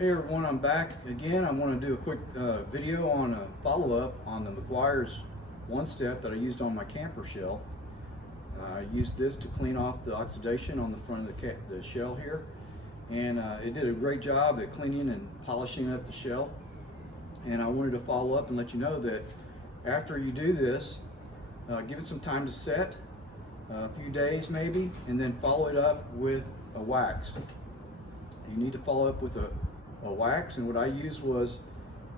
Hey everyone, I'm back again. I want to do a quick video on a follow-up on the Meguiars One Step that I used on my camper shell. I used this to clean off the oxidation on the front of the shell here, and it did a great job at cleaning and polishing up the shell. And I wanted to follow up and let you know that after you do this, give it some time to set, a few days maybe, and then follow it up with a wax. You need to follow up with a wax, and what I used was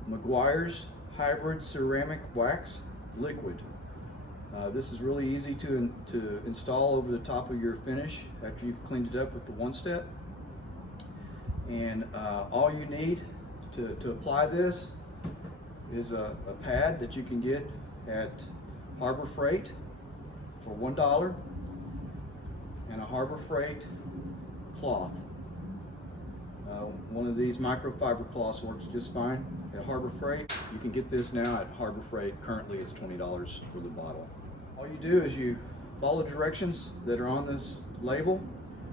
Meguiars Hybrid Ceramic Wax Liquid. This is really easy to install over the top of your finish after you've cleaned it up with the One Step. And all you need to apply this is a pad that you can get at Harbor Freight for $1, and a Harbor Freight cloth. One of these microfiber cloths works just fine at Harbor Freight. You can get this now at Harbor Freight. Currently it's $20 for the bottle. All you do is you follow directions that are on this label,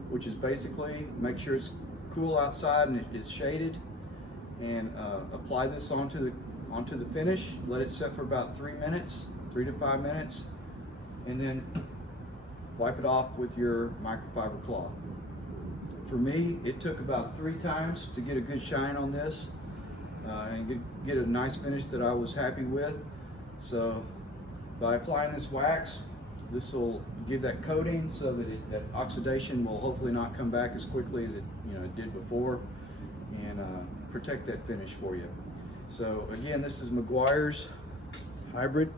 which is basically make sure it's cool outside and it's shaded, and apply this onto the finish. Let it set for about 3 to 5 minutes, and then wipe it off with your microfiber cloth. For me, it took about 3 times to get a good shine on this and get a nice finish that I was happy with. So by applying this wax, this will give that coating so that that oxidation will hopefully not come back as quickly as it did before, and protect that finish for you. So again, this is Meguiars Hybrid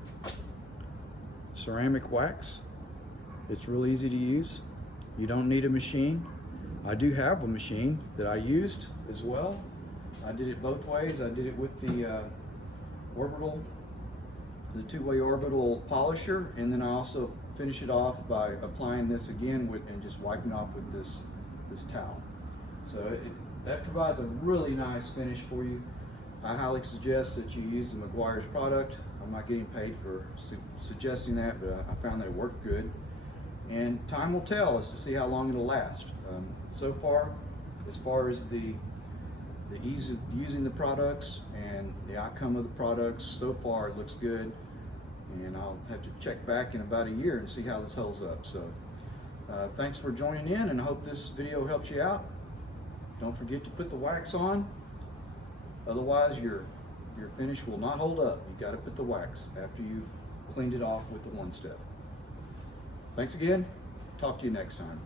Ceramic Wax. It's really easy to use. You don't need a machine. I do have a machine that I used as well. I did it both ways. I did it with the two-way orbital polisher, and then I also finish it off by applying this again and just wiping off with this towel. So that provides a really nice finish for you. I highly suggest that you use the Meguiars product. I'm not getting paid for suggesting that, but I found that it worked good. And time will tell as to see how long it'll last. So far, as far as the ease of using the products and the outcome of the products, so far it looks good. And I'll have to check back in about a year and see how this holds up. So thanks for joining in, and I hope this video helps you out. Don't forget to put the wax on, otherwise your finish will not hold up. You got to put the wax after you've cleaned it off with the One Step. Thanks again. Talk to you next time.